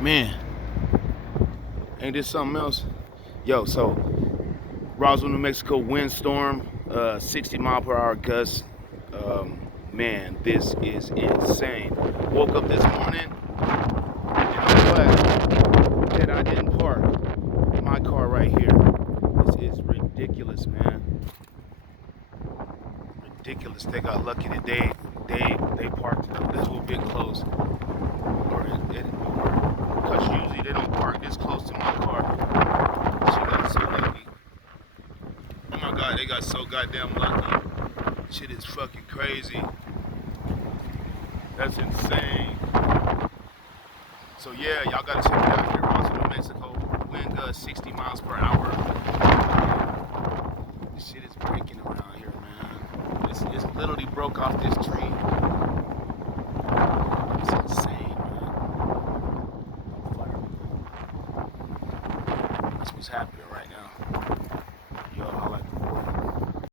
Man, ain't this something else? Yo, so Roswell, New Mexico windstorm, 60 mile per hour gusts. Man, this is insane. Woke up this morning and I'm glad that I didn't park my car right here. This is ridiculous, man. Ridiculous. They got lucky that they parked a little bit close, or because usually they don't park this close to my car. She got so lucky. Oh my God, they got so goddamn lucky. Shit is fucking crazy. That's insane. So yeah, y'all gotta check it out here. Roswell, New Mexico. Wind gusts 60 miles per hour. This shit is breaking around here, man. It's literally broke off this tree. It's insane, man. That's what's happening right now.